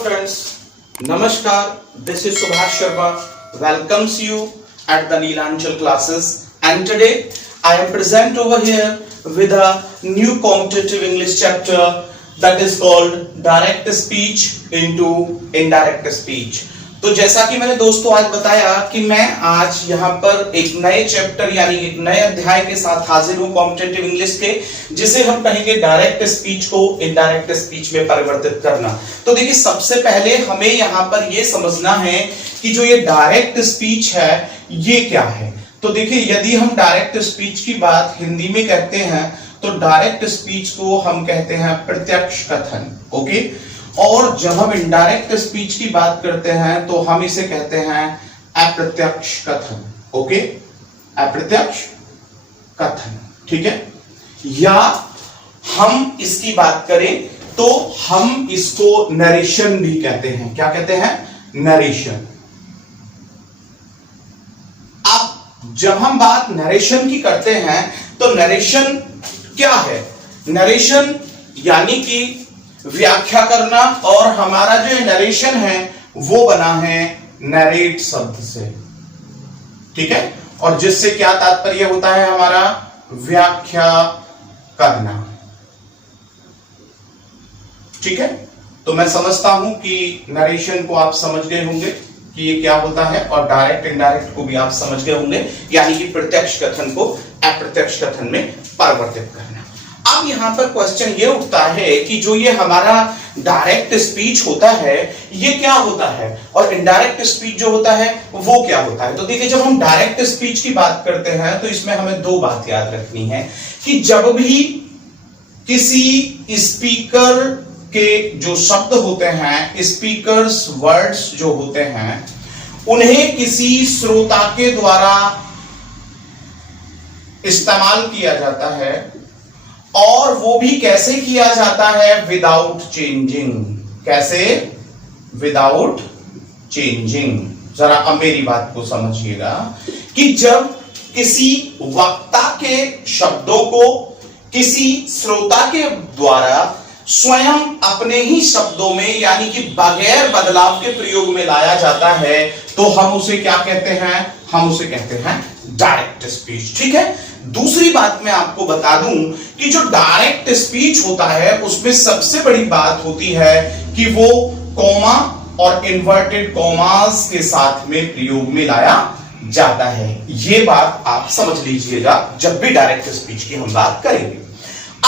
friends, Namaskar. This is Subhash Sharma. Welcomes you at the Neelanchal classes. And today I am present over here with a new competitive English chapter that is called Direct Speech into Indirect Speech. तो जैसा कि मैंने दोस्तों आज बताया कि मैं आज यहाँ पर एक नए चैप्टर यानी एक नए अध्याय के साथ हाजिर हूँ कॉम्पिटिटिव इंग्लिश के, जिसे हम कहेंगे डायरेक्ट स्पीच को इनडायरेक्ट स्पीच में परिवर्तित करना। तो देखिए, सबसे पहले हमें यहाँ पर ये समझना है कि जो ये डायरेक्ट स्पीच है ये क्या है। तो देखिए, यदि हम डायरेक्ट स्पीच की बात हिंदी में कहते हैं तो डायरेक्ट स्पीच को हम कहते हैं प्रत्यक्ष कथन। ओके, और जब हम इनडायरेक्ट स्पीच की बात करते हैं तो हम इसे कहते हैं अप्रत्यक्ष कथन। ओके, अप्रत्यक्ष कथन, ठीक है। या हम इसकी बात करें तो हम इसको नरेशन भी कहते हैं। क्या कहते हैं? नरेशन। अब जब हम बात नरेशन की करते हैं तो नरेशन क्या है? नरेशन यानी कि व्याख्या करना, और हमारा जो नरेशन है वो बना है नरेट शब्द से, ठीक है। और जिससे क्या तात्पर्य होता है हमारा? व्याख्या करना, ठीक है। तो मैं समझता हूं कि नरेशन को आप समझ गए होंगे कि ये क्या होता है, और डायरेक्ट इनडायरेक्ट को भी आप समझ गए होंगे, यानी कि प्रत्यक्ष कथन को अप्रत्यक्ष कथन में परिवर्तित करना। अब यहां पर क्वेश्चन ये उठता है कि जो ये हमारा डायरेक्ट स्पीच होता है ये क्या होता है, और इनडायरेक्ट स्पीच जो होता है वो क्या होता है। तो देखिए, जब हम डायरेक्ट स्पीच की बात करते हैं तो इसमें हमें दो बात याद रखनी है कि जब भी किसी स्पीकर के जो शब्द होते हैं, स्पीकर्स वर्ड्स जो होते हैं, उन्हें किसी श्रोता के द्वारा इस्तेमाल किया जाता है, और वो भी कैसे किया जाता है? Without changing. कैसे? Without changing. जरा अब मेरी बात को समझिएगा कि जब किसी वक्ता के शब्दों को किसी श्रोता के द्वारा स्वयं अपने ही शब्दों में यानी कि बगैर बदलाव के प्रयोग में लाया जाता है तो हम उसे क्या कहते हैं? हम उसे कहते हैं डायरेक्ट स्पीच, ठीक है। दूसरी बात मैं आपको बता दूं कि जो डायरेक्ट स्पीच होता है उसमें सबसे बड़ी बात होती है कि वो कॉमा और इन्वर्टेड कॉमास के साथ में प्रयोग में लाया जाता है। ये बात आप समझ लीजिएगा जब भी डायरेक्ट स्पीच की हम बात करेंगे।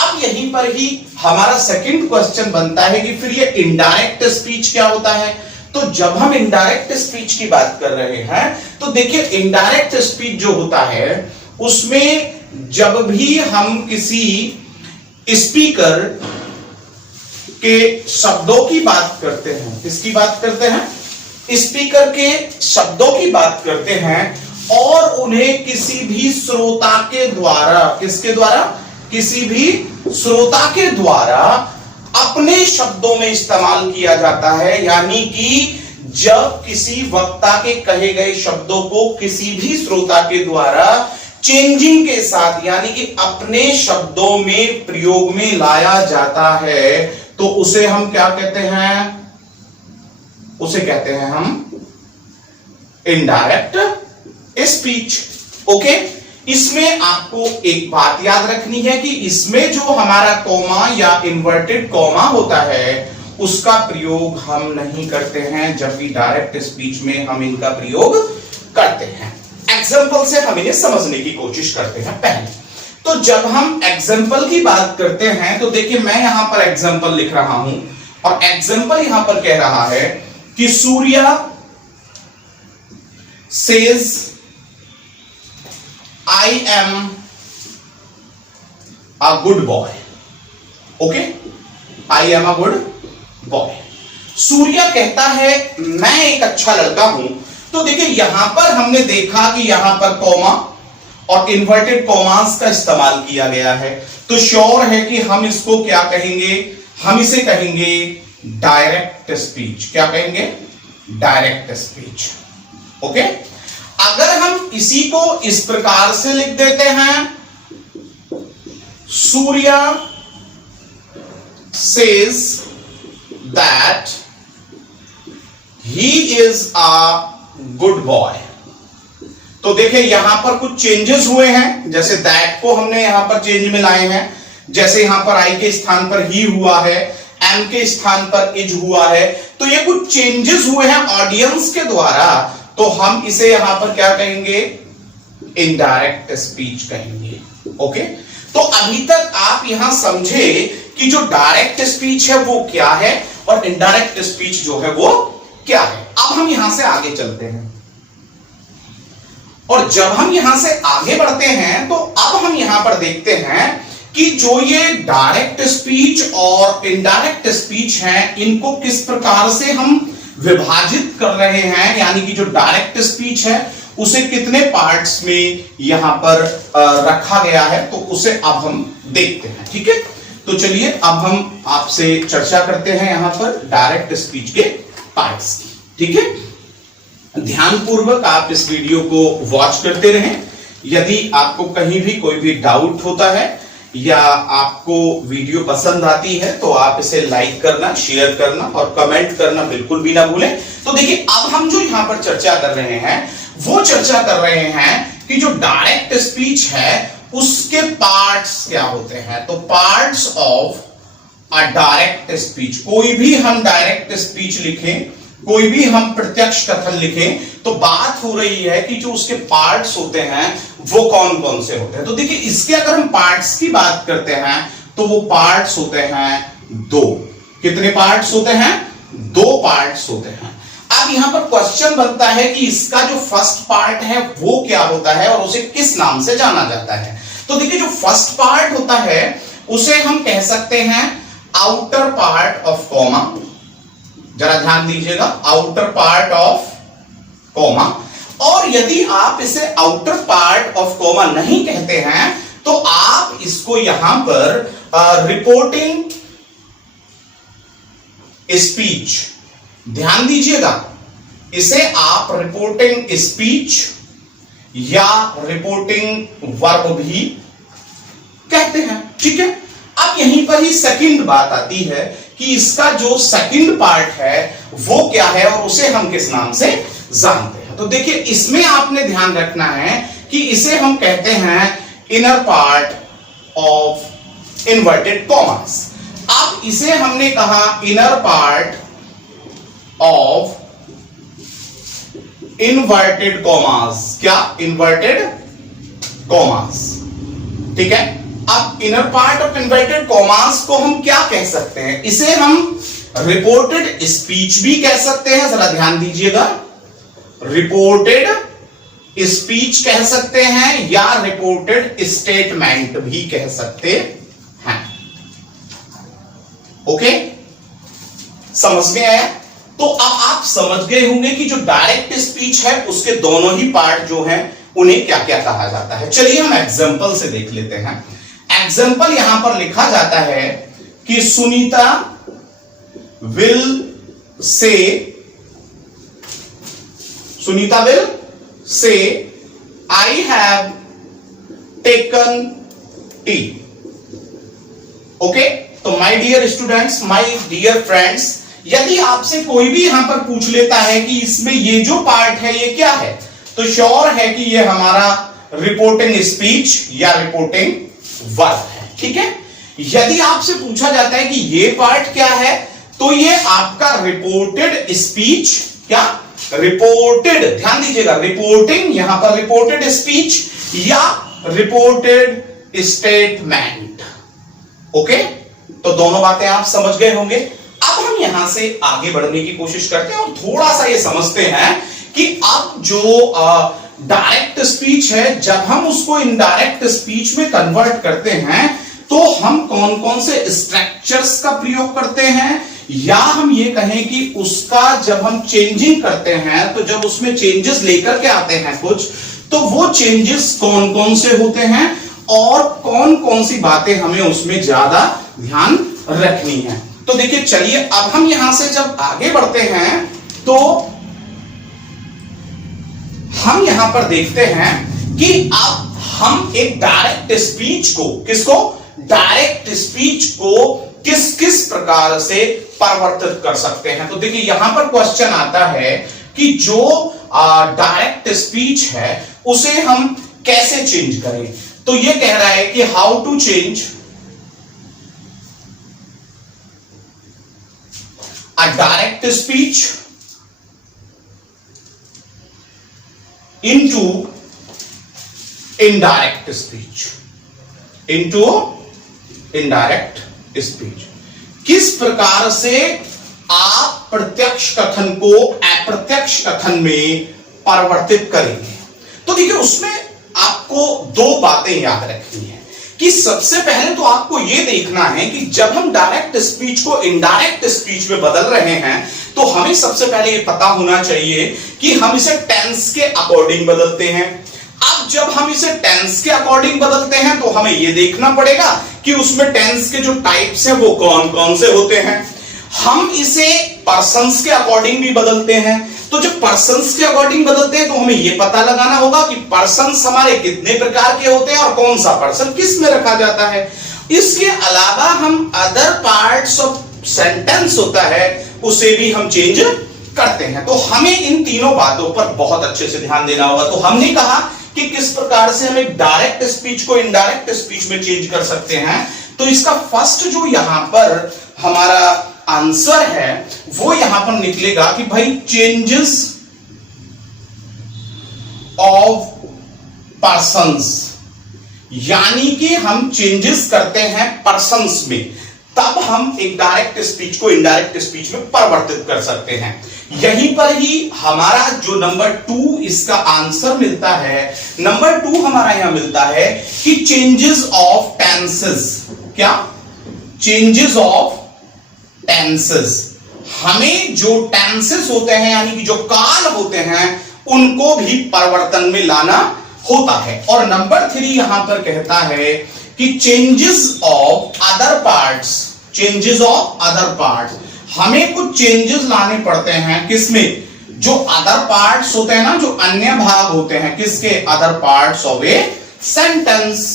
अब यहीं पर ही हमारा सेकंड क्वेश्चन बनता है कि फिर ये इनडायरेक्ट स्पीच क्या होता है। तो जब हम इनडायरेक्ट स्पीच की बात कर रहे हैं तो देखिए, इनडायरेक्ट स्पीच जो होता है उसमें जब भी हम किसी स्पीकर के शब्दों की बात करते हैं, किसकी बात करते हैं? स्पीकर के शब्दों की बात करते हैं, और उन्हें किसी भी श्रोता के द्वारा, किसके द्वारा? किसी भी श्रोता के द्वारा अपने शब्दों में इस्तेमाल किया जाता है। यानी कि जब किसी वक्ता के कहे गए शब्दों को किसी भी श्रोता के द्वारा चेंजिंग के साथ यानी कि अपने शब्दों में प्रयोग में लाया जाता है तो उसे हम क्या कहते हैं? उसे कहते हैं हम इनडायरेक्ट स्पीच। ओके, इसमें आपको एक बात याद रखनी है कि इसमें जो हमारा कॉमा या इन्वर्टेड कॉमा होता है उसका प्रयोग हम नहीं करते हैं, जबकि डायरेक्ट स्पीच में हम इनका प्रयोग करते हैं। एग्जाम्पल से हम इन्हें समझने की कोशिश करते हैं। पहले तो जब हम एग्जाम्पल की बात करते हैं तो देखिए, मैं यहां पर एग्जाम्पल लिख रहा हूं, और एग्जाम्पल यहां पर कह रहा है कि Surya says I am a good boy. Okay? I am a good boy. Surya कहता है मैं एक अच्छा लड़का हूं। तो देखिए, यहां पर हमने देखा कि यहां पर कॉमा और इन्वर्टेड कॉमास का इस्तेमाल किया गया है, तो श्योर है कि हम इसको क्या कहेंगे? हम इसे कहेंगे डायरेक्ट स्पीच। क्या कहेंगे? Direct speech. ओके, अगर हम इसी को इस प्रकार से लिख देते हैं, Surya says that he is a good boy. तो देखिए यहां पर कुछ चेंजेस हुए हैं, जैसे दैट को हमने यहां पर चेंज में लाए हैं, जैसे यहां पर आई के स्थान पर ही हुआ है, एम के स्थान पर इज हुआ है, तो ये कुछ चेंजेस हुए हैं ऑडियंस के द्वारा, तो हम इसे यहां पर क्या कहेंगे, इनडायरेक्ट स्पीच कहेंगे। ओके, तो अभी तक आप यहां समझे कि जो डायरेक्ट स्पीच है वो क्या है और इनडायरेक्ट स्पीच जो है वो क्या है। अब हम यहां से आगे चलते हैं, और जब हम यहां से आगे बढ़ते हैं तो अब हम यहां पर देखते हैं कि जो ये डायरेक्ट स्पीच और इनडायरेक्ट स्पीच है, इनको किस प्रकार से हम विभाजित कर रहे हैं, यानी कि जो डायरेक्ट स्पीच है उसे कितने पार्ट्स में यहां पर रखा गया है, तो उसे अब हम देखते हैं। ठीक है, तो चलिए अब हम आपसे चर्चा करते हैं यहां पर डायरेक्ट स्पीच के पार्ट्स की। ठीक है, ध्यानपूर्वक आप इस वीडियो को वॉच करते रहें। यदि आपको कहीं भी कोई भी डाउट होता है या आपको वीडियो पसंद आती है तो आप इसे लाइक करना, शेयर करना और कमेंट करना बिल्कुल भी ना भूलें। तो देखिए अब हम जो यहां पर चर्चा कर रहे हैं वो चर्चा कर रहे हैं कि जो डायरेक्ट स्पीच है उसके पार्ट्स क्या होते हैं। तो parts of a direct speech, कोई भी हम डायरेक्ट स्पीच लिखें, कोई भी हम प्रत्यक्ष कथन लिखें, तो बात हो रही है कि जो उसके पार्ट्स होते हैं वो कौन कौन से होते हैं। तो देखिए इसके अगर हम पार्ट्स की बात करते हैं तो वो पार्ट्स होते हैं दो। कितने पार्ट्स होते हैं? दो पार्ट्स होते हैं। अब यहां पर क्वेश्चन बनता है कि इसका जो फर्स्ट पार्ट है वो क्या होता है और उसे किस नाम से जाना जाता है। तो देखिए जो फर्स्ट पार्ट होता है उसे हम कह सकते हैं आउटर पार्ट ऑफ कॉमा। जरा ध्यान दीजिएगा, आउटर पार्ट ऑफ कॉमा। और यदि आप इसे आउटर पार्ट ऑफ कॉमा नहीं कहते हैं तो आप इसको यहां पर रिपोर्टिंग स्पीच, ध्यान दीजिएगा, इसे आप रिपोर्टिंग स्पीच या रिपोर्टिंग वर्ब भी कहते हैं। ठीक है, अब यहीं पर ही सेकंड बात आती है कि इसका जो सेकंड पार्ट है वो क्या है और उसे हम किस नाम से जानते हैं। तो देखिए इसमें आपने ध्यान रखना है कि इसे हम कहते हैं inner part of inverted commas. अब इसे हमने कहा inner part of inverted commas. क्या? Inverted commas. ठीक है, अब inner part of inverted commas को हम क्या कह सकते हैं? इसे हम रिपोर्टेड स्पीच भी कह सकते हैं। जरा ध्यान दीजिएगा, रिपोर्टेड स्पीच कह सकते हैं या रिपोर्टेड स्टेटमेंट भी कह सकते हैं। ओके, समझ में आया? तो अब आप समझ गए होंगे कि जो डायरेक्ट स्पीच है उसके दोनों ही पार्ट जो हैं उन्हें क्या क्या कहा जाता है। चलिए हम एग्जांपल से देख लेते हैं। एग्जांपल यहां पर लिखा जाता है कि Sunita will say I have taken tea. Okay, तो my dear students, my dear friends, यदि आपसे कोई भी यहां पर पूछ लेता है कि इसमें ये जो पार्ट है ये क्या है, तो श्योर है कि ये हमारा रिपोर्टिंग स्पीच या रिपोर्टिंग वर्ब है। ठीक है, यदि आपसे पूछा जाता है कि ये पार्ट क्या है, तो ये आपका रिपोर्टेड स्पीच, क्या? रिपोर्टेड, ध्यान दीजिएगा, रिपोर्टिंग, यहां पर रिपोर्टेड स्पीच या रिपोर्टेड स्टेटमेंट। ओके, तो दोनों बातें आप समझ गए होंगे। अब हम यहां से आगे बढ़ने की कोशिश करते हैं और थोड़ा सा ये समझते हैं कि अब जो डायरेक्ट स्पीच है, जब हम उसको इनडायरेक्ट स्पीच में कन्वर्ट करते हैं तो हम कौन कौन से स्ट्रक्चर्स का प्रयोग करते हैं, या हम ये कहें कि उसका जब हम चेंजिंग करते हैं तो जब उसमें चेंजेस लेकर के आते हैं कुछ, तो वो चेंजेस कौन कौन से होते हैं और कौन कौन सी बातें हमें उसमें ज्यादा ध्यान रखनी है। तो देखिए चलिए अब हम यहां से जब आगे बढ़ते हैं तो हम यहां पर देखते हैं कि अब हम एक डायरेक्ट स्पीच को, किसको? डायरेक्ट स्पीच को किस किस प्रकार से परिवर्तित कर सकते हैं। तो देखिए यहां पर क्वेश्चन आता है कि जो डायरेक्ट स्पीच है उसे हम कैसे चेंज करें। तो ये कह रहा है कि how to change a direct speech into indirect speech, into indirect speech. किस प्रकार से आप प्रत्यक्ष कथन को अप्रत्यक्ष कथन में परिवर्तित करेंगे। तो देखिए उसमें आपको दो बातें याद रखनी है कि सबसे पहले तो आपको यह देखना है कि जब हम डायरेक्ट स्पीच को इनडायरेक्ट स्पीच में बदल रहे हैं तो हमें सबसे पहले यह पता होना चाहिए कि हम इसे टेंस के अकॉर्डिंग बदलते हैं। अब जब हम इसे टेंस के अकॉर्डिंग बदलते हैं तो हमें यह देखना पड़ेगा कि उसमें टेंस के जो टाइप्स हैं वो कौन कौन से होते हैं। हम इसे पर्सन्स के अकॉर्डिंग भी बदलते हैं। तो जब पर्सन्स के अकॉर्डिंग बदलते हैं तो हमें यह पता लगाना होगा कि पर्सन्स हमारे कितने प्रकार के होते हैं और कौन सा पर्सन किस में रखा जाता है। इसके अलावा हम अदर पार्ट्स ऑफ सेंटेंस होता है उसे भी हम चेंज करते हैं। तो हमें इन तीनों बातों पर बहुत अच्छे से ध्यान देना होगा। तो हमने कहा कि किस प्रकार से हम एक डायरेक्ट स्पीच को इनडायरेक्ट स्पीच में चेंज कर सकते हैं। तो इसका फर्स्ट जो यहां पर हमारा आंसर है वो यहां पर निकलेगा कि भाई चेंजेस ऑफ पर्सन्स, यानी कि हम चेंजेस करते हैं पर्सन्स में, तब हम एक डायरेक्ट स्पीच को इनडायरेक्ट स्पीच में परिवर्तित कर सकते हैं। यहीं पर ही हमारा जो नंबर 2 इसका आंसर मिलता है। नंबर 2 हमारा यहां मिलता है कि चेंजेस ऑफ टेंसेस। क्या? Changes of tenses. हमें जो टेंसेस होते हैं यानी कि जो काल होते हैं उनको भी परिवर्तन में लाना होता है। और नंबर 3 यहां पर कहता है कि changes of other parts, changes of other parts, हमें कुछ चेंजेस लाने पड़ते हैं किसमें? जो अदर पार्ट्स होते हैं ना, जो अन्य भाग होते हैं किसके? Other parts of a sentence.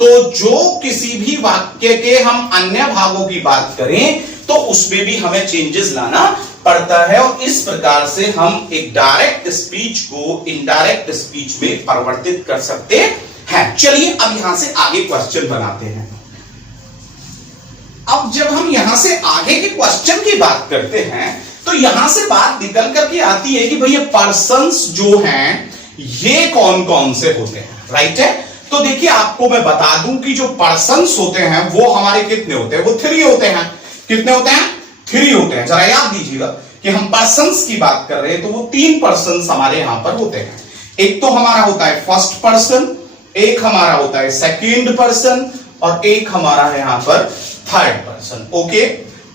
तो जो किसी भी वाक्य के हम अन्य भागों की बात करें तो उसमें भी हमें चेंजेस लाना पड़ता है और इस प्रकार से हम एक डायरेक्ट स्पीच को इनडायरेक्ट स्पीच में परिवर्तित कर सकते हैं। चलिए अब यहां से आगे क्वेश्चन बनाते हैं। अब जब हम यहां से आगे के क्वेश्चन की बात करते हैं तो यहां से बात निकल करके आती है कि भैया पर्सन्स जो हैं ये कौन कौन से होते हैं, राइट है। तो देखिए आपको मैं बता दूं कि जो पर्सन्स होते हैं वो हमारे कितने होते हैं? वो 3 होते हैं। कितने होते हैं? 3 होते हैं। जरा याद दीजिएगा कि हम पर्सन्स की बात कर रहे हैं तो वो 3 पर्सन्स हमारे यहां पर होते हैं। एक तो हमारा होता है फर्स्ट पर्सन, एक हमारा होता है सेकंड पर्सन और एक हमारा है यहां पर थर्ड पर्सन। ओके,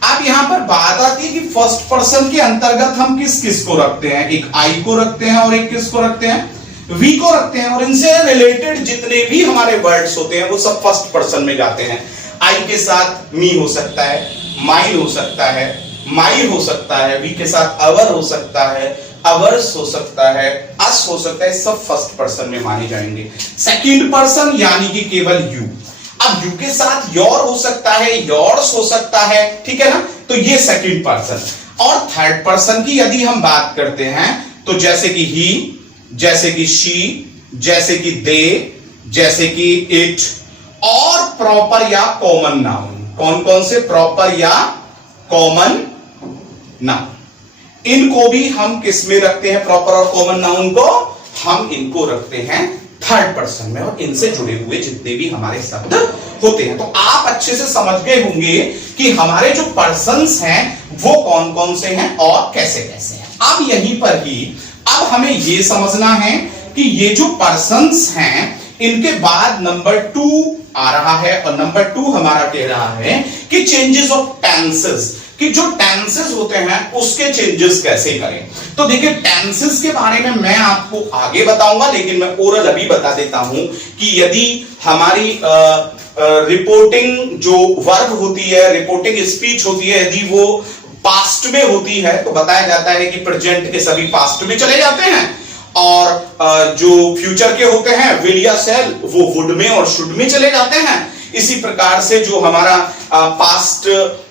अब यहां पर बात आती है कि फर्स्ट पर्सन के अंतर्गत हम किस किस को रखते हैं? एक आई को रखते हैं और एक किस को रखते हैं? वी को रखते हैं। और इनसे रिलेटेड जितने भी हमारे वर्ड्स होते हैं वो सब फर्स्ट पर्सन में जाते हैं। आई के साथ मी हो सकता है, माइन हो सकता है, माई हो सकता है, वी के साथ अवर हो सकता है, अवर्स हो सकता है, अस हो सकता है, सब फर्स्ट पर्सन में माने जाएंगे। सेकंड पर्सन यानी कि केवल यू। अब यू के साथ योर हो सकता है, योर्स हो सकता है, ठीक है ना, तो ये सेकंड पर्सन। और थर्ड पर्सन की यदि हम बात करते हैं तो जैसे कि ही, जैसे कि शी, जैसे कि दे, जैसे कि इट और प्रॉपर या कॉमन नाउन। कौन कौन से? प्रॉपर या कॉमन नाउन। इनको भी हम किस में रखते हैं? प्रॉपर और कॉमन नाउन को हम इनको रखते हैं थर्ड पर्सन में और इनसे जुड़े हुए जितने भी हमारे शब्द होते हैं। तो आप अच्छे से समझ गए होंगे कि हमारे जो पर्सन्स हैं वो कौन कौन से हैं और कैसे कैसे हैं। अब यहीं पर ही अब हमें यह समझना है कि ये जो पर्सन्स हैं इनके बाद नंबर 2 आ रहा है और नंबर 2 हमारा कह रहा है कि चेंजेस ऑफ टेंसेस, कि जो टेंसेस होते हैं उसके चेंजेस कैसे करें। तो देखिए टेंसेस के बारे में मैं आपको आगे बताऊंगा, लेकिन मैं ओरल अभी बता देता हूं कि यदि हमारी रिपोर्टिंग जो वर्ब होती है, रिपोर्टिंग स्पीच होती है, यदि वो पास्ट में होती है तो बताया जाता है कि प्रेजेंट के सभी पास्ट में चले जाते हैं और जो फ्यूचर के होते हैं विल या शैल वो वुड में और शुड में चले जाते हैं। इसी प्रकार से जो हमारा पास्ट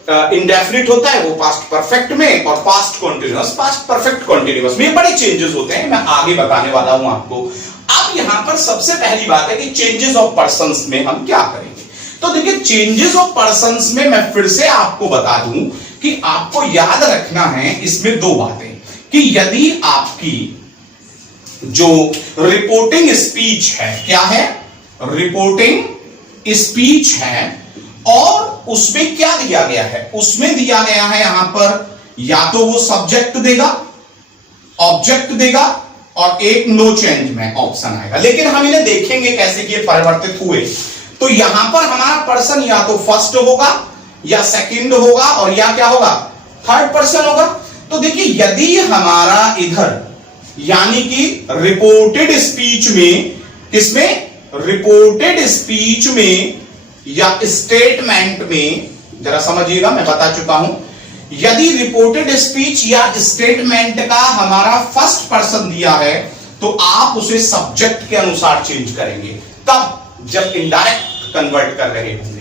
इंडेफिनिट होता है वो पास्ट परफेक्ट में, और past continuous past perfect continuous में बड़े चेंजेस होते हैं, मैं आगे बताने वाला हूं आपको। अब यहां पर सबसे पहली बात है कि चेंजेस ऑफ पर्संस में हम क्या करेंगे। तो देखिए चेंजेस ऑफ पर्संस में मैं फिर से आपको बता दूं कि आपको याद रखना है इसमें दो बातें, कि यदि आपकी जो रिपोर्टिंग स्पीच है, क्या है, रिपोर्टिंग स्पीच है, और उसमें क्या दिया गया है, उसमें दिया गया है यहां पर या तो वो सब्जेक्ट देगा, ऑब्जेक्ट देगा, और एक नो चेंज में ऑप्शन आएगा। लेकिन हम इन्हें देखेंगे कैसे कि ये परिवर्तित हुए। तो यहां पर हमारा पर्सन या तो फर्स्ट होगा या सेकंड होगा और या क्या होगा, थर्ड पर्सन होगा। तो देखिए यदि हमारा इधर यानी कि रिपोर्टेड स्पीच में, किसमें, रिपोर्टेड स्पीच में या स्टेटमेंट में, जरा समझिएगा मैं बता चुका हूं, यदि रिपोर्टेड स्पीच या स्टेटमेंट का हमारा फर्स्ट पर्सन दिया है तो आप उसे सब्जेक्ट के अनुसार चेंज करेंगे, तब जब इनडायरेक्ट कन्वर्ट कर रहे होंगे।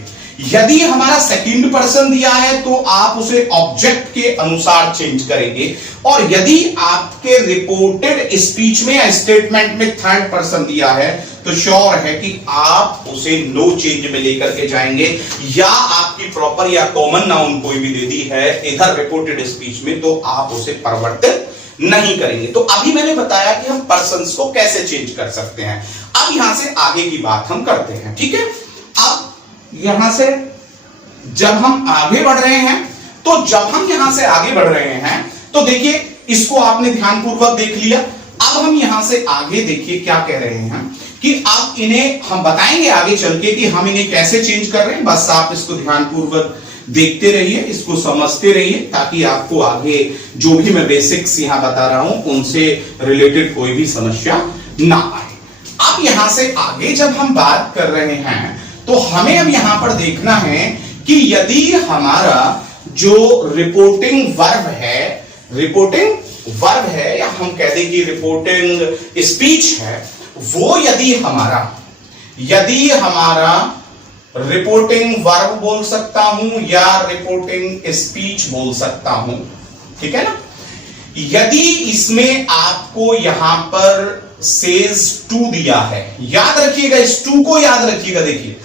यदि हमारा सेकंड पर्सन दिया है तो आप उसे ऑब्जेक्ट के अनुसार चेंज करेंगे, और यदि आपके रिपोर्टेड स्पीच में या स्टेटमेंट में थर्ड पर्सन दिया है तो श्योर है कि आप उसे नो चेंज में लेकर के जाएंगे, या आपकी प्रॉपर या कॉमन नाउन कोई भी दे दी है इधर रिपोर्टेड स्पीच में तो आप उसे परिवर्तित नहीं करेंगे। तो अभी मैंने बताया कि हम पर्सन्स को कैसे चेंज कर सकते हैं। अब यहां से आगे की बात हम करते हैं, ठीक है। अब यहां से जब हम आगे बढ़ रहे हैं, तो जब हम यहां से आगे बढ़ रहे हैं तो देखिए इसको आपने ध्यानपूर्वक देख लिया। अब हम यहां से आगे देखिए क्या कह रहे हैं कि आप इन्हें हम बताएंगे आगे चल के कि हम इन्हें कैसे चेंज कर रहे हैं। बस आप इसको ध्यानपूर्वक देखते रहिए, इसको समझते रहिए, ताकि आपको आगे जो भी मैं बेसिक्स यहां बता रहा हूं उनसे रिलेटेड कोई भी समस्या ना आए। अब यहां से आगे जब हम बात कर रहे हैं तो हमें अब यहां पर देखना है कि यदि हमारा जो रिपोर्टिंग वर्ब है, रिपोर्टिंग वर्ब है या हम कह दें कि रिपोर्टिंग स्पीच है, वो यदि हमारा रिपोर्टिंग वर्ब बोल सकता हूं या रिपोर्टिंग स्पीच बोल सकता हूं, ठीक है ना। यदि इसमें आपको यहां पर सेज टू दिया है, याद रखिएगा, इस टू को याद रखिएगा। देखिए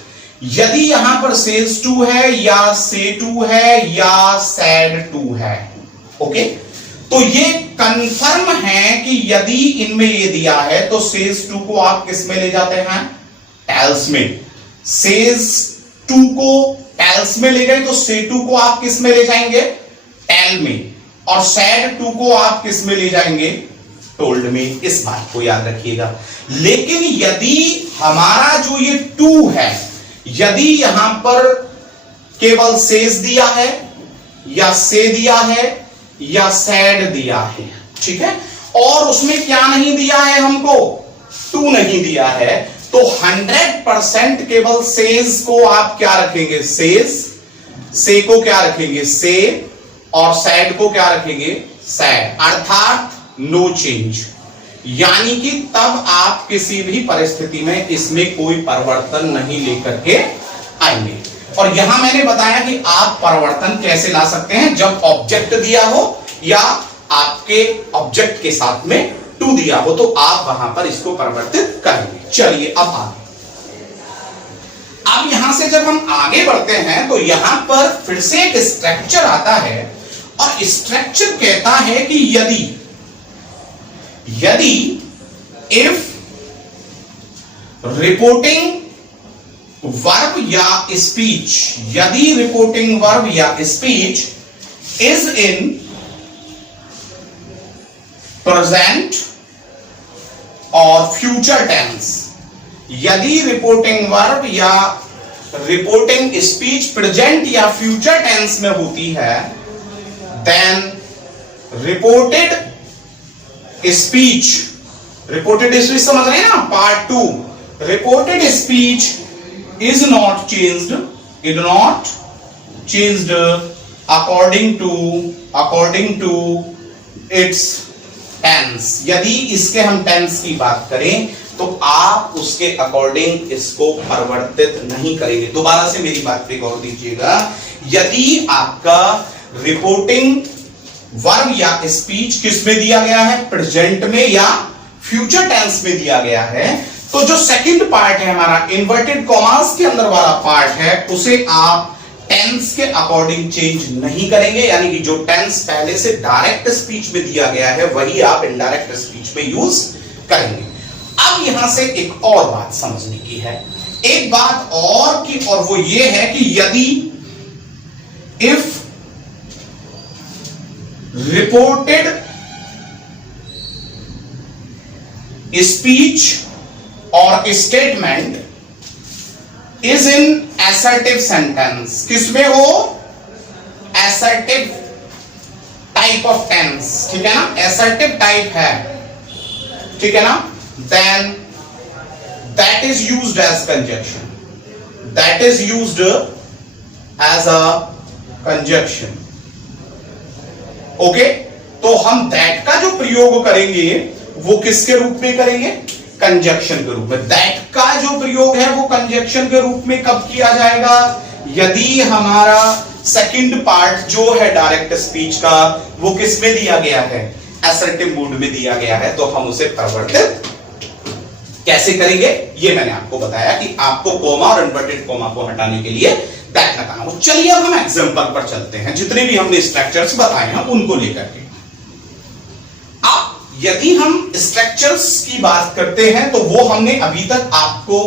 यदि यहां पर सेज टू है या से टू है या सैड टू है, ओके, तो ये कंफर्म है कि यदि इनमें ये दिया है तो सेज टू को आप किस में ले जाते हैं, टेल्स में। सेज टू को टेल्स में ले गए तो से टू को आप किस में ले जाएंगे, टेल में, और सैड टू को आप किस में ले जाएंगे, टोल्ड में। इस बात को याद रखिएगा। लेकिन यदि हमारा जो ये टू है, यदि यहां पर केवल सेज दिया है या से दिया है या सैड दिया है, ठीक है, और उसमें क्या नहीं दिया है, हमको टू नहीं दिया है, तो 100% केवल सेज को आप क्या रखेंगे, सेज, से को क्या रखेंगे, से, और सैड को क्या रखेंगे, सैड, अर्थात नो चेंज। यानी कि तब आप किसी भी परिस्थिति में इसमें कोई परिवर्तन नहीं लेकर के आएंगे। और यहां मैंने बताया कि आप परिवर्तन कैसे ला सकते हैं, जब ऑब्जेक्ट दिया हो या आपके ऑब्जेक्ट के साथ में टू दिया हो तो आप वहां पर इसको परिवर्तित करेंगे। चलिए अब यहां से जब हम आगे बढ़ते हैं तो यहां पर फिर से एक स्ट्रक्चर आता है, और स्ट्रक्चर कहता है कि यदि इफ रिपोर्टिंग वर्ब या स्पीच, यदि रिपोर्टिंग वर्ब या स्पीच इज इन प्रेजेंट और फ्यूचर टेंस, यदि रिपोर्टिंग वर्ब या रिपोर्टिंग स्पीच प्रेजेंट या फ्यूचर टेंस में होती है, then reported speech, reported speech समझ रहे हैं ना, part 2, reported speech is not changed, according to its tense। यदि इसके हम टेंस की बात करें तो आप उसके अकॉर्डिंग इसको परिवर्तित नहीं करेंगे। दोबारा से मेरी बात पे गौर दीजिएगा, यदि आपका रिपोर्टिंग वर्ब या स्पीच किस में दिया गया है, प्रेजेंट में या फ्यूचर टेंस में दिया गया है, तो जो सेकंड पार्ट है हमारा इन्वर्टेड कॉमास के अंदर वाला पार्ट है, उसे आप टेंस के अकॉर्डिंग चेंज नहीं करेंगे। यानी कि जो टेंस पहले से डायरेक्ट स्पीच में दिया गया है वही आप इनडायरेक्ट स्पीच में यूज करेंगे। अब यहां से एक और बात समझने की है, एक बात और की, और वो ये है कि यदि इफ रिपोर्टेड स्पीच और statement is in assertive sentence, किसमें हो, assertive type of tense, ठीक है ना, assertive type है, ठीक है ना, then that is used as conjunction, that is used as a conjunction, okay? तो हम that का जो प्रयोग करेंगे वो किसके रूप में करेंगे, कंजक्शन के रूप में। दैट का जो प्रयोग है वो कंजक्शन के रूप में कब किया जाएगा, यदि हमारा सेकंड पार्ट जो है डायरेक्ट स्पीच का वो किस में दिया गया है, असर्टिव मूड में दिया गया है, तो हम उसे परिवर्तित कैसे करेंगे ये मैंने आपको बताया कि आपको कोमा और इन्वर्टेड कोमा को हटाने के लिए दैट लगाना हो। चलिए अब हम एग्जांपल पर चलते हैं, जितने भी हमने स्ट्रक्चर्स बताए हैं उनको लेकर के। यदि हम स्ट्रक्चर्स की बात करते हैं तो वो हमने अभी तक आपको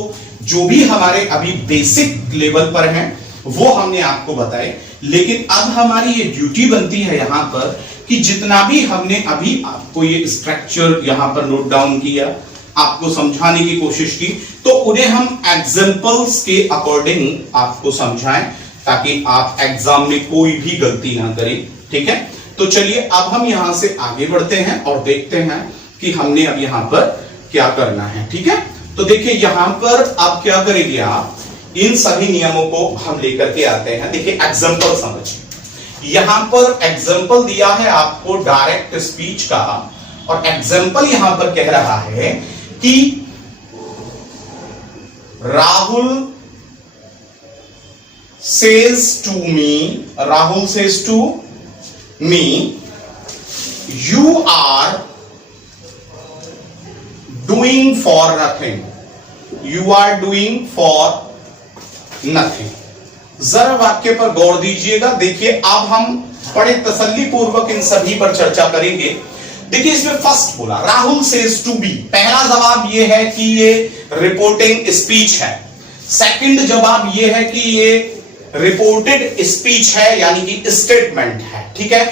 जो भी हमारे अभी बेसिक लेवल पर हैं वो हमने आपको बताए, लेकिन अब हमारी ये ड्यूटी बनती है यहां पर कि जितना भी हमने अभी आपको ये स्ट्रक्चर यहां पर नोट डाउन किया, आपको समझाने की कोशिश की, तो उन्हें हम एग्जांपल्स के अकॉर्डिंग आपको समझाएं ताकि आप एग्जाम में कोई भी गलती ना करें, ठीक है। तो चलिए अब हम यहां से आगे बढ़ते हैं और देखते हैं कि हमने अब यहां पर क्या करना है, ठीक है। तो देखिए यहां पर आप क्या करेंगे, आप इन सभी नियमों को हम लेकर के आते हैं। देखिए एग्जांपल समझिए, यहां पर एग्जांपल दिया है आपको डायरेक्ट स्पीच का, और एग्जांपल यहां पर कह रहा है कि Rahul says to me, Rahul says to me, you are doing for nothing, you are doing for nothing। जरा वाक्य पर गौर दीजिएगा। देखिए अब हम बड़े तसल्ली पूर्वक इन सभी पर चर्चा करेंगे। देखिए इसमें फर्स्ट बोला राहुल सेज टू बी, पहला जवाब यह है कि ये रिपोर्टिंग स्पीच है। सेकंड जवाब यह है कि ये रिपोर्टेड स्पीच है यानी कि स्टेटमेंट है, ठीक है।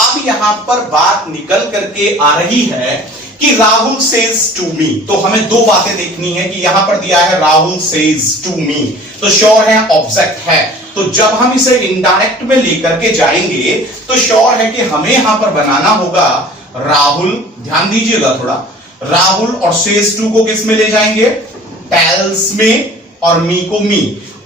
अब यहां पर बात निकल करके आ रही है कि राहुल सेज टू मी, तो हमें दो बातें देखनी है कि यहां पर दिया है राहुल सेज टू मी, तो श्योर है ऑब्जेक्ट है। तो जब हम इसे इनडायरेक्ट में लेकर के जाएंगे तो श्योर है कि हमें यहां पर बनाना होगा राहुल, ध्यान दीजिएगा थोड़ा, राहुल और सेज टू को किस में ले जाएंगे, टेल्स में, और मी को मी।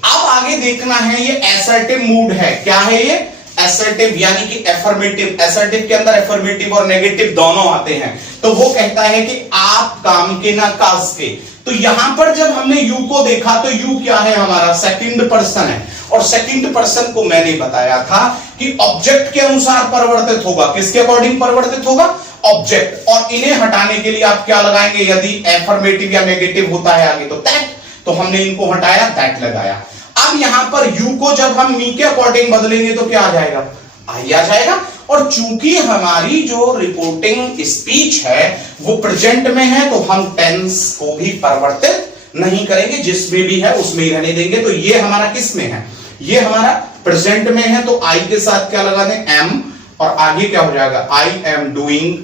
अब आगे देखना है ये असर्टिव मूड है, क्या है ये असर्टिव यानी कि एफर्मेटिव। असर्टिव के अंदर एफर्मेटिव और नेगेटिव दोनों आते हैं, तो वो कहता है कि आप काम के ना काज के। तो यहां पर जब हमने यू को देखा तो यू क्या है, हमारा सेकंड पर्सन है, और सेकंड पर्सन को मैंने बताया था कि ऑब्जेक्ट के अनुसार परिवर्तित होगा। किसके अकॉर्डिंग परिवर्तित होगा, ऑब्जेक्ट। और इन्हें हटाने के लिए आप क्या लगाएंगे, यदि एफर्मेटिव या नेगेटिव होता है आगे तो दैट, तो हमने इनको हटाया, दैट लगाया। अब यहां पर यू को जब हम मी के अकॉर्डिंग बदलेंगे तो क्या आ जाएगा, आई आ जाएगा। और चूंकि हमारी जो रिपोर्टिंग स्पीच है वो प्रेजेंट में है तो हम टेंस को भी परिवर्तित नहीं करेंगे, जिसमें भी है उसमें ही रहने देंगे। तो ये हमारा किस में है, ये हमारा प्रेजेंट में है, तो आई के साथ क्या लगा दें, एम, और आगे क्या हो जाएगा, I am doing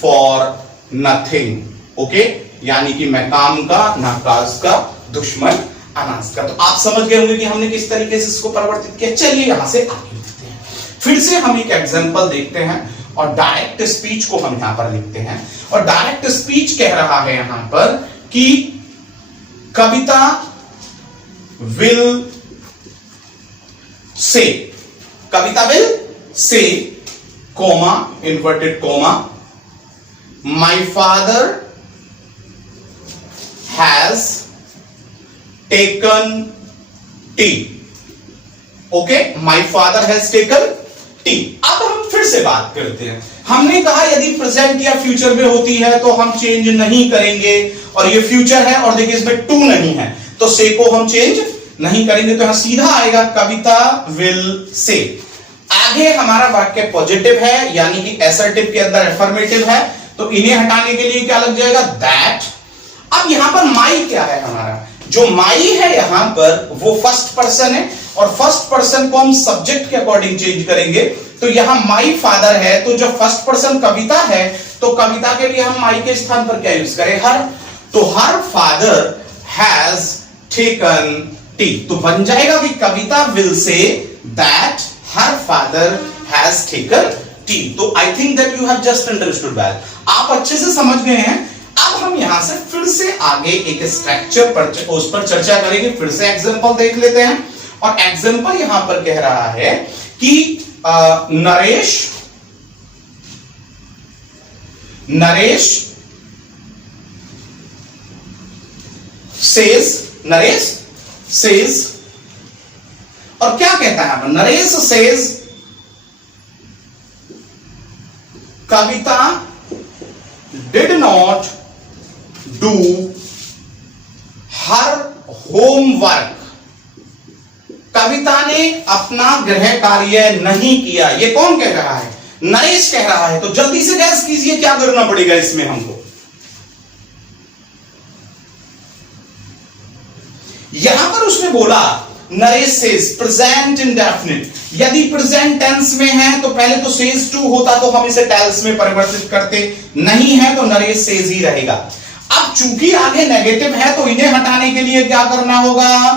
for nothing. Okay, यानी कि मैं काम का ना काज का, दुश्मन अनाज का। तो आप समझ गए होंगे कि हमने किस तरीके से इसको परिवर्तित किया। चलिए यहां से आगे देखते हैं, फिर से हम एक एग्जांपल देखते हैं और डायरेक्ट स्पीच को हम यहां पर लिखते हैं। और डायरेक्ट स्पीच कह रहा है यहां पर कि Kavita will say, Kavita will say, comma, inverted comma, my father has taken tea. Okay, my father has taken tea. अब हम फिर से बात करते हैं। हमने कहा यदि प्रेजेंट या फ्यूचर में होती है तो हम चेंज नहीं करेंगे, और ये फ्यूचर है और देखिए इसमें टू नहीं है तो से को हम चेंज नहीं करेंगे, तो यहां सीधा आएगा कविता विल से। आगे हमारा वाक्य पॉजिटिव है यानी कि असर्टिव के अंदर एफर्मेटिव है, तो इन्हें हटाने के लिए क्या लग जाएगा, दैट। अब यहां पर माई क्या है, हमारा जो माई है यहां पर वो फर्स्ट पर्सन है, और फर्स्ट पर्सन को हम सब्जेक्ट के अकॉर्डिंग चेंज करेंगे। तो यहां माई फादर है, तो जब फर्स्ट पर्सन कविता है तो कविता के लिए हम माई के स्थान पर क्या यूज करें, हर। तो her father has taken tea, तो बन जाएगा कि Kavita will say that her father has taken tea. तो I think that you have just understood well, आप अच्छे से समझ गए हैं। अब हम यहां से फिर से आगे एक स्ट्रक्चर पर उस पर चर्चा करेंगे। फिर से एग्जांपल देख लेते हैं, और एग्जांपल यहां पर कह रहा है कि नरेश सेज, और क्या कहता है, Naresh says Kavita did not do her homework. Kavita ने अपना गृह कार्य नहीं किया। ये कौन कह रहा है, नरेश कह रहा है। तो जल्दी से गैस कीजिए क्या करना पड़ेगा इसमें हमको। यहां पर उसने बोला नरेश सेज प्रेजेंट इंडेफिनिट, यदि प्रेजेंट टेंस में है तो पहले तो सेज टू होता तो हम इसे टेल्स में परिवर्तित करते, नहीं है तो नरेश सेज ही रहेगा। अब चूंकि आगे नेगेटिव है तो इन्हें हटाने के लिए क्या करना होगा,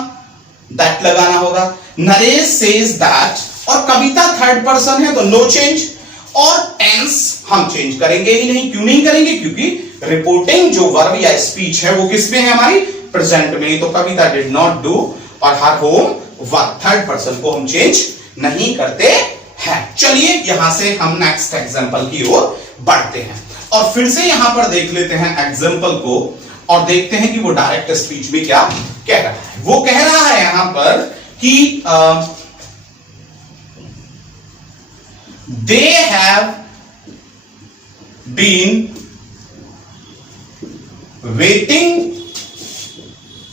दैट लगाना होगा। नरेश सेज दैट, और कविता थर्ड पर्सन है तो नो चेंज, और टेंस हम चेंज करेंगे ही नहीं। क्यों नहीं करेंगे, क्योंकि रिपोर्टिंग जो वर्ब या स्पीच है वो किसमें है, हमारी प्रेजेंट में। तो कविता डिड नॉट डू और हर होम वर्क, थर्ड पर्सन को हम चेंज नहीं करते हैं। चलिए यहां से हम नेक्स्ट एग्जांपल की ओर बढ़ते हैं, और फिर से यहां पर देख लेते हैं एग्जांपल को, और देखते हैं कि वो डायरेक्ट स्पीच में क्या कह रहा है। वो कह रहा है यहां पर कि they have been waiting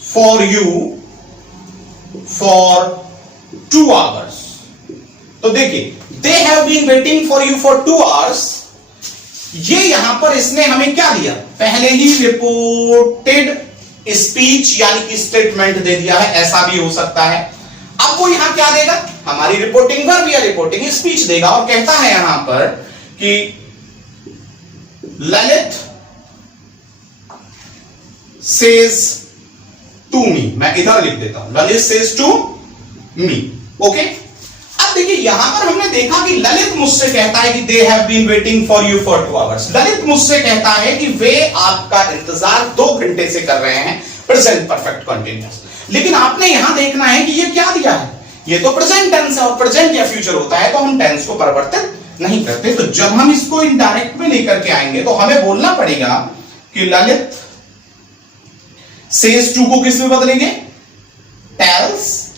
for you for 2 hours। तो देखिए they have been waiting for you for 2 hours, ये यहां पर इसने हमें क्या दिया, पहले ही रिपोर्टेड स्पीच यानी कि स्टेटमेंट दे दिया है, ऐसा भी हो सकता है। अब वो यहां क्या देगा, हमारी रिपोर्टिंग वर्ब या रिपोर्टिंग स्पीच देगा, और कहता है यहां पर कि ललित सेज टू मी, मैं इधर लिख देता हूं, Lalit says to me. Okay, अब देखिए यहां पर हमने देखा कि ललित मुझसे कहता है कि they have been waiting for you for 2 hours। Lalit मुझसे कहता है कि वे आपका इंतजार 2 घंटे से कर रहे हैं, प्रेजेंट परफेक्ट कंटीन्यूअस। लेकिन आपने यहां देखना है कि ये क्या दिया है, ये तो प्रेजेंट टेंस है, और प्रेजेंट या फ्यूचर होता है तो हम टेंस को परिवर्तित नहीं करते। तो जब हम इसको इनडायरेक्ट में लेकर के आएंगे तो हमें बोलना पड़ेगा कि ललित सेज टू को किस में बदलेंगे, टेल्स,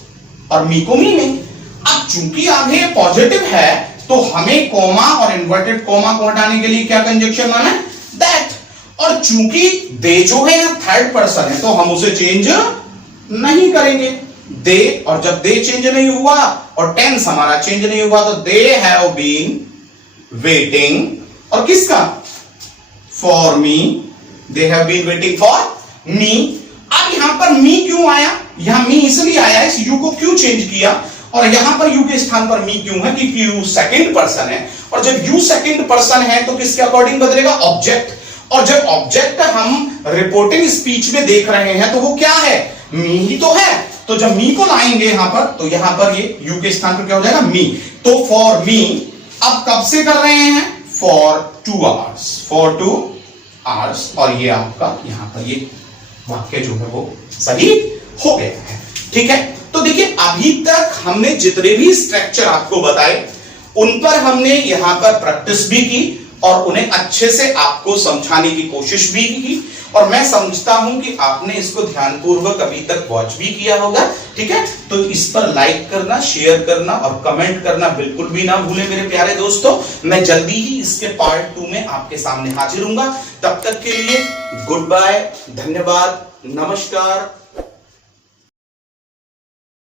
और मी को मी में। अब चूंकि आगे पॉजिटिव है तो हमें कॉमा और इन्वर्टेड कॉमा को हटाने के लिए क्या कंजक्शन लाना है, दैट। और चूंकि दे जो है थर्ड पर्सन है तो हम उसे चेंज नहीं करेंगे, दे, और जब दे चेंज नहीं हुआ और टेंस हमारा चेंज नहीं हुआ तो दे हैव बीन वेटिंग, और किसका, for me, they have been waiting for me. अब यहां पर मी क्यों आया, यहां मी इसलिए आया, इस यू को क्यों चेंज किया, और यहां पर यू के स्थान पर मी क्यों है, क्योंकि यू सेकंड पर्सन है, और जब यू सेकंड पर्सन है तो किसके अकॉर्डिंग बदलेगा, ऑब्जेक्ट। और जब ऑब्जेक्ट हम रिपोर्टिंग स्पीच में देख रहे हैं तो वो क्या है, मी ही तो है। तो जब मी को लाएंगे यहां पर तो यहां पर ये यू के स्थान पर क्या हो जाएगा, मी। तो फॉर मी अब कब से कर रहे हैं, फॉर 2 hours, फॉर 2 hours, और ये आपका यहां पर ये वाक्य जो है वो सही हो गया है। ठीक है, तो देखिए अभी तक हमने जितने भी स्ट्रक्चर आपको बताए उन पर हमने यहां पर प्रैक्टिस भी की और उन्हें अच्छे से आपको समझाने की कोशिश भी की, और मैं समझता हूं कि आपने इसको ध्यानपूर्वक अभी तक वॉच भी किया होगा। ठीक है, तो इस पर लाइक करना, शेयर करना और कमेंट करना बिल्कुल भी ना भूलें मेरे प्यारे दोस्तों। मैं जल्दी ही इसके पार्ट 2 में आपके सामने हाजिर हूंगा। तब तक के लिए गुड बाय, धन्यवाद, नमस्कार।